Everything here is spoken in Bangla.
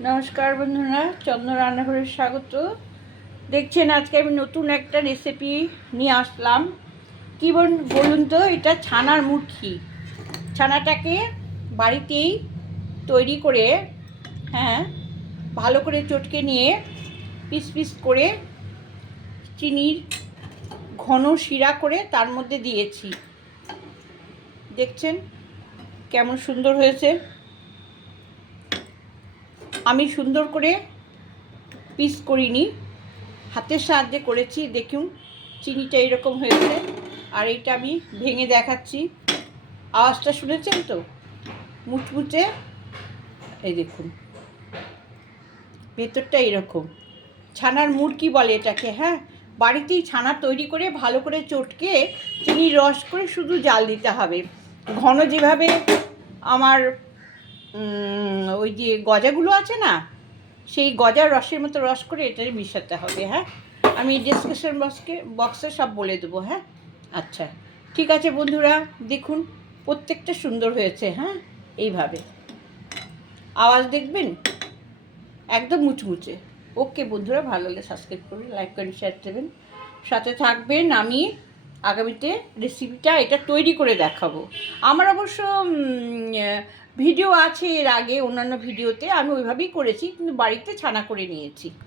নমস্কার বন্ধুরা চন্দ্র রান্নাঘরে স্বাগত। দেখছেন, আজকে আমি নতুন একটা রেসিপি নিয়ে আসলাম। কী বল- বলুন তো, এটা ছানার মুরগি ছানাটাকে বাড়িতেই তৈরি করে হ্যাঁ ভালো করে চটকে নিয়ে পিস পিস করে চিনির ঘন শিরা করে তার মধ্যে দিয়েছি। দেখছেন, কেমন সুন্দর হয়েছে। আমি সুন্দর করে পিস করিনি। হাতের সাহায্যে করেছি, দেখুন, চিনিটা এরকম হয়েছে। আর এইটা আমি ভেঙে দেখাচ্ছি। আওয়াজটা শুনেছেন তো? মুচমুচে, এই দেখুন। ভেতরটা এরকম। ছানার মুরকি বলে এটাকে হ্যাঁ? বাড়িতেই ছানা তৈরি করে, ভালো করে চটকে চিনির রস করে শুধু জাল দিতে হবে। ঘন যেভাবে আমার ওই যে গজাগুলো আছে না, সেই গজার রসের মতো রস করে এটাই মিশাতে হবে হ্যাঁ? আমি ডিসক্রিপশন বক্সকে বক্সে সব বলে দেবো হ্যাঁ? আচ্ছা ঠিক আছে বন্ধুরা, দেখুন, প্রত্যেকটা সুন্দর হয়েছে হ্যাঁ? এইভাবে। আওয়াজ দেখবেন? একদম মুচমুচে। ওকে বন্ধুরা, ভালো লাগলে সাবস্ক্রাইব করবেন লাইক করেন শেয়ার দেবেন। সাথে থাকবেন আমি আগামীতে রেসিপিটা এটা তৈরি করে দেখাবো। আমার অবশ্য ভিডিও আছে এর আগে অন্যান্য ভিডিওতে আমি ওইভাবেই করেছি কিন্তু বাড়িতে ছানা করে নিয়েছি।